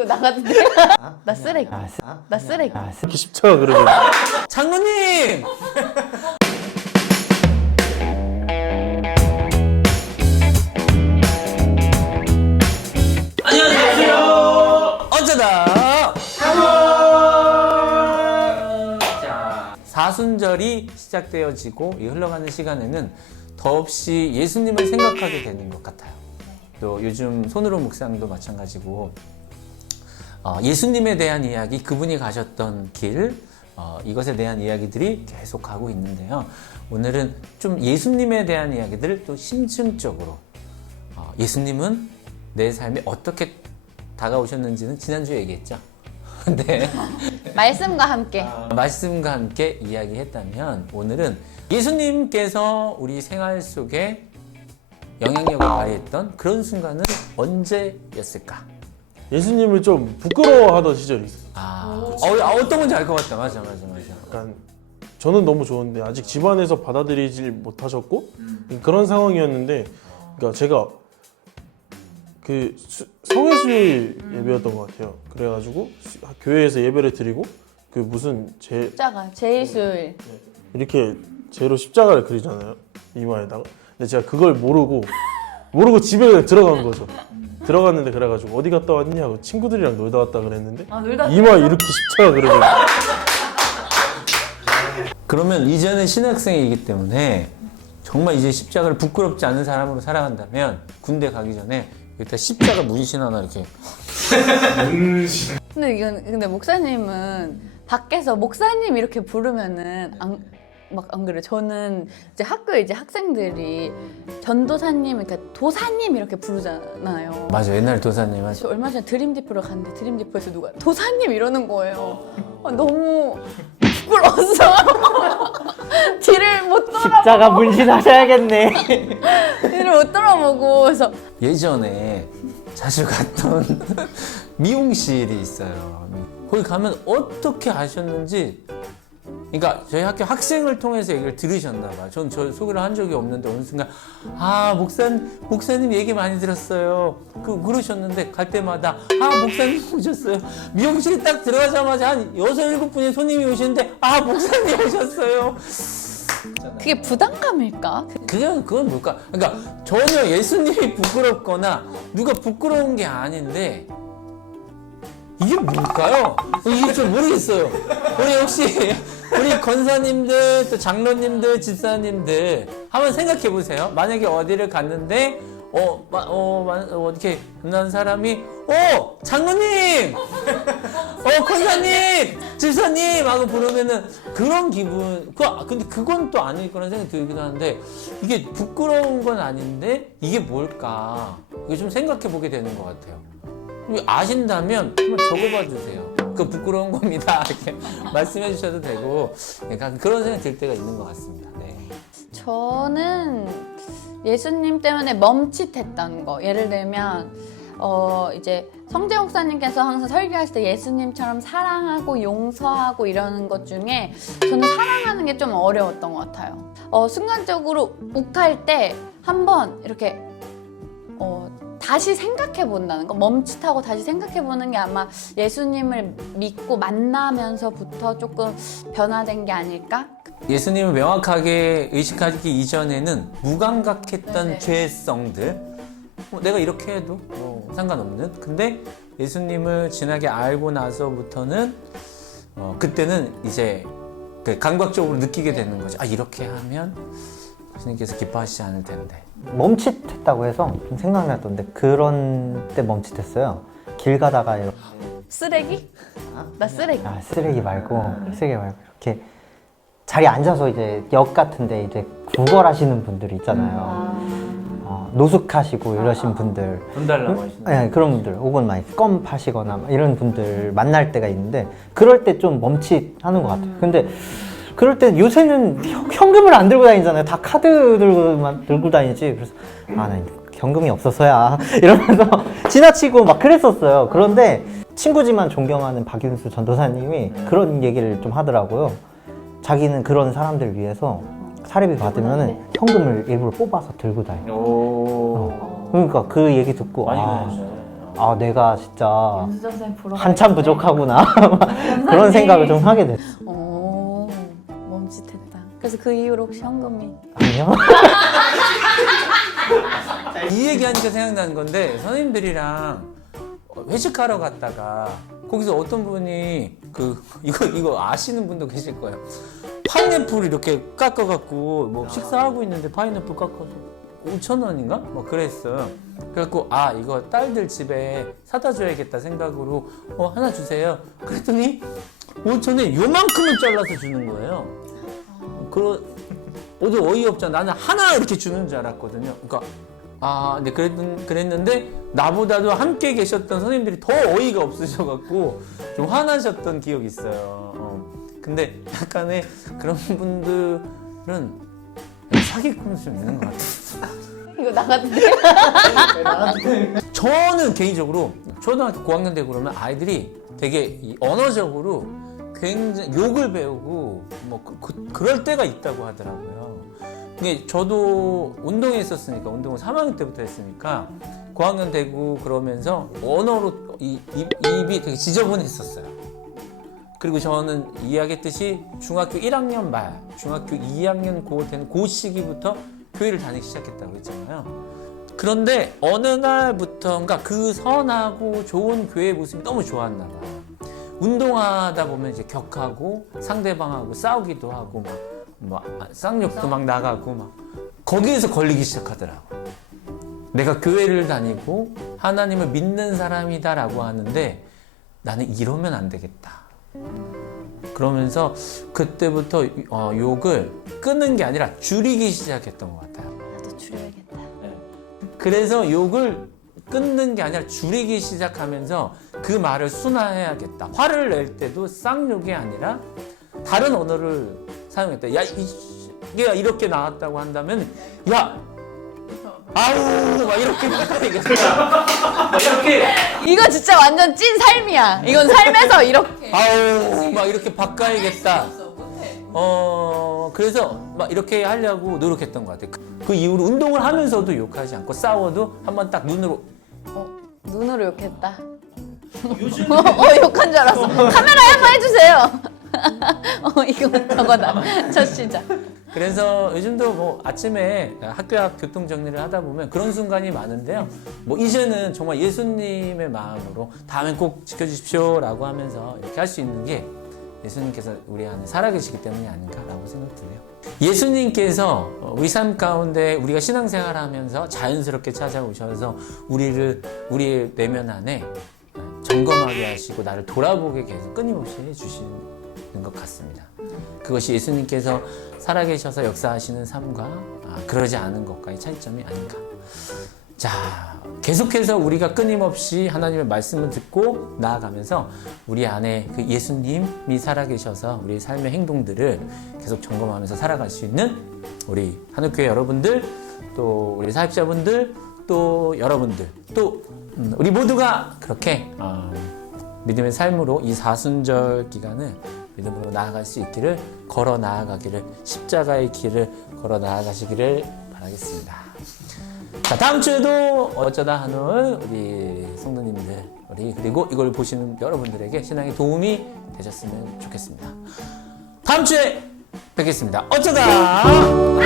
이거 나갔는데? 나 쓰레기. 아, 쓰- 나 쓰레기. 아, 쓰- 이렇게 십자가 그려져. 장모님! 안녕하세요. 어쩌다 자, 사순절이 시작되어지고 이 흘러가는 시간에는 더없이 예수님을 생각하게 되는 것 같아요. 또 요즘 손으로 묵상도 마찬가지고 어, 예수님에 대한 이야기, 그분이 가셨던 길, 어, 이것에 대한 이야기들이 계속 가고 있는데요. 오늘은 좀 예수님에 대한 이야기들을 또 심층적으로 어, 예수님은 내 삶에 어떻게 다가오셨는지는 지난주에 얘기했죠. 네. 말씀과 함께. 말씀과 함께 이야기했다면 오늘은 예수님께서 우리 생활 속에 영향력을 발휘했던 그런 순간은 언제였을까? 예수님을 좀 부끄러워하던 시절이 있어요. 아, 어, 아, 어떤 건지 알 것 같다. 맞아, 맞아, 맞아. 약간 저는 너무 좋은데 아직 집안에서 받아들이질 못하셨고 그런 상황이었는데 그러니까 제가 그 수- 성회수일 예배였던 것 같아요. 그래가지고 수- 교회에서 예배를 드리고 그 무슨 제 십자가. 제이술. 이렇게 제로 십자가를 그리잖아요 이마에다가. 근데 제가 그걸 모르고 모르고 집에 들어간 거죠. 들어갔는데 그래가지고 어디 갔다 왔냐 고 친구들이랑 놀다 왔다 그랬는데 아, 놀다 이마 이렇게 십자가 그려져. 그러면 이제는 신학생이기 때문에 정말 이제 십자가를 부끄럽지 않은 사람으로 살아간다면 군대 가기 전에 일단 십자가 문신 하나 이렇게 근데 이건 근데 목사님은 밖에서 목사님 이렇게 부르면은 안 막 안 그래. 저는 이제 학교에 이제 학생들이 전도사님 그러니까 도사님 이렇게 부르잖아요. 맞아 옛날 도사님 하죠. 저 얼마 전에 드림 디프로 갔는데 드림 디프에서 누가 도사님 이러는 거예요. 아, 너무 부끄러웠어. 뒤를 못 돌아 십자가 문신하셔야겠네. 뒤를 못 돌아보고 그래서 예전에 자주 갔던 미용실이 있어요. 거기 가면 어떻게 하셨는지 그러니까 저희 학교 학생을 통해서 얘기를 들으셨나 봐요. 전 저 소개를 한 적이 없는데 어느 순간 아 목사님 목사님 얘기 많이 들었어요. 그 그러셨는데 갈 때마다 아 목사님 오셨어요. 미용실에 딱 들어가자마자 한 여섯 일곱 분의 손님이 오시는데 아 목사님 오셨어요. 그게 부담감일까? 그건 그건 뭘까? 그러니까 전혀 예수님이 부끄럽거나 누가 부끄러운 게 아닌데 이게 뭘까요? 이게 좀 모르겠어요. 우리 혹시 우리 권사님들 또 장로님들 집사님들 한번 생각해 보세요. 만약에 어디를 갔는데 어, 마, 어, 마, 어, 이렇게 만난 사람이 어 장로님! 어 권사님! 집사님! 하고 부르면은 그런 기분 그 아, 근데 그건 또 아닐 거라는 생각이 들기도 하는데 이게 부끄러운 건 아닌데 이게 뭘까? 이거 좀 생각해 보게 되는 것 같아요. 아신다면 한번 적어봐 주세요 그 부끄러운 겁니다 이렇게 말씀해 주셔도 되고 약간 그런 생각이 들 때가 있는 것 같습니다 네. 저는 예수님 때문에 멈칫했던 거. 예를 들면 어 이제 성재 목사님께서 항상 설교하실 때 예수님처럼 사랑하고 용서하고 이러는 것 중에 저는 사랑하는 게 좀 어려웠던 것 같아요. 어 순간적으로 욱할 때 한번 이렇게 어 다시 생각해 본다는 거 멈칫하고 다시 생각해 보는 게 아마 예수님을 믿고 만나면서부터 조금 변화된 게 아닐까? 예수님을 명확하게 의식하기 이전에는 무감각했던 네네. 죄성들 뭐 내가 이렇게 해도 뭐 상관없는. 근데 예수님을 진하게 알고 나서부터는 어, 그때는 이제 그 감각적으로 느끼게 되는 거죠. 아 이렇게 하면 예수님께서 기뻐하시지 않을 텐데 멈칫했다고 해서 좀 생각났던데 그런 때 멈칫했어요. 길 가다가 이렇게 쓰레기? 나 쓰레기. 아 쓰레기 말고 쓰레기 말고 이렇게 자리 에 앉아서 이제 역 같은데 이제 구걸하시는 분들이 있잖아요. 어, 노숙하시고 이러신 분들 돈 달라고 네, 그런 분들 혹은 막 껌 파시거나 막 이런 분들 만날 때가 있는데 그럴 때 좀 멈칫하는 것 같아요. 근데 그럴 때 요새는 현- 현금을 안 들고 다니잖아요. 다 카드 들고만 들고 다니지. 그래서 아, 나 현금이 없어서야 이러면서 지나치고 막 그랬었어요. 그런데 친구지만 존경하는 박윤수 전도사님이 그런 얘기를 좀 하더라고요. 자기는 그런 사람들 위해서 사례비 받으면 현금을 일부러 뽑아서 들고 다녀. 오 그러니까 그 얘기 듣고 많이 아, 그러셨어요 아 내가 진짜 한참. 부족하구나 그런 생각을 좀 하게 됐어. 오 멈칫했다. 그래서 그 이후로 혹시 현금이 아니요. 이 얘기하니까 생각나는 건데 선생님들이랑 회식하러 갔다가 거기서 어떤 분이 그 이거 이거 아시는 분도 계실 거예요. 파인애플 이렇게 깎아갖고 뭐 식사하고 있는데 파인애플 깎아서 5천 원인가? 뭐 그랬어요. 그래갖고 아 이거 딸들 집에 사다 줘야겠다 생각으로 어 하나 주세요. 그랬더니 5천에 요만큼을 잘라서 주는 거예요. 그 어도 어이없잖아. 나는 하나 이렇게 주는 줄 알았거든요. 그러니까 아, 근데 그랬, 그랬는데 나보다도 함께 계셨던 선생님들이 더 어이가 없으셔갖고 좀 화나셨던 기억이 있어요. 어. 근데 약간의 그런 분들은 사기꾼이 좀 있는 것 같아요. 이거 나갔는데 저는 개인적으로 초등학교 고학년 되고 그러면 아이들이 되게 이 언어적으로 굉장히 욕을 배우고 뭐 그, 그, 럴 때가 있다고 하더라고요. 근데 저도 운동에 있었으니까 운동을 3학년 때부터 했으니까 고학년 되고 그러면서 언어로 이, 입, 입이 되게 지저분했었어요. 그리고 저는 이야기했듯이 중학교 1학년 말, 중학교 2학년 고된 그 시기부터 교회를 다니기 시작했다고 했잖아요. 그런데 어느 날부터인가 그 선하고 좋은 교회 모습이 너무 좋았나 봐. 운동하다 보면 이제 격하고 상대방하고 싸우기도 하고 막, 뭐 쌍욕도 막 나가고 막 거기에서 걸리기 시작하더라고. 내가 교회를 다니고 하나님을 믿는 사람이다라고 하는데 나는 이러면 안 되겠다. 그러면서 그때부터 어, 욕을 끊는 게 아니라 줄이기 시작했던 것 같아요. 나도 줄여야겠다. 그래서 욕을 끊는 게 아니라 줄이기 시작하면서 그 말을 순화해야겠다. 화를 낼 때도 쌍욕이 아니라 다른 언어를 사용했다. 야, 이, 이게 이렇게 나왔다고 한다면, 야, 아우, 막 이렇게 바꿔야겠다. 막 이렇게, 이거 진짜 완전 찐 삶이야. 이건 삶에서 이렇게. 아우, 막 이렇게 바꿔야겠다. 어, 그래서 막 이렇게 하려고 노력했던 것 같아요. 그- 그 이후로 운동을 하면서도 욕하지 않고 싸워도 한 번 딱 눈으로 어, 눈으로 욕했다. 어, 욕한 줄 알았어. 카메라에 한번 해주세요. 어, 이거 저거다. 첫 시작. 그래서 요즘도 뭐 아침에 학교 앞 교통 정리를 하다 보면 그런 순간이 많은데요. 뭐 이제는 정말 예수님의 마음으로 다음엔 꼭 지켜주십시오라고 하면서 이렇게 할 수 있는 게 예수님께서 우리 안에 살아계시기 때문이 아닌가라고 생각드네요. 예수님께서 삶 가운데 우리가 신앙생활하면서 자연스럽게 찾아오셔서 우리를 우리의 내면 안에 점검하게 하시고 나를 돌아보게 계속 끊임없이 해주시는 것 같습니다. 그것이 예수님께서 살아계셔서 역사하시는 삶과 아, 그러지 않은 것과의 차이점이 아닌가. 자, 계속해서 우리가 끊임없이 하나님의 말씀을 듣고 나아가면서 우리 안에 그 예수님이 살아계셔서 우리 삶의 행동들을 계속 점검하면서 살아갈 수 있는 우리 한옥교회 여러분들, 또 우리 사역자분들, 또 여러분들, 또 음, 우리 모두가 그렇게 어, 믿음의 삶으로 이 사순절 기간을 믿음으로 나아갈 수 있기를 걸어 나아가기를 십자가의 길을 걸어 나아가시기를 바라겠습니다. 자 다음 주에도 어쩌다 한올 우리 성도님들 우리 그리고 이걸 보시는 여러분들에게 신앙의 도움이 되셨으면 좋겠습니다. 다음 주에 뵙겠습니다. 어쩌다 한올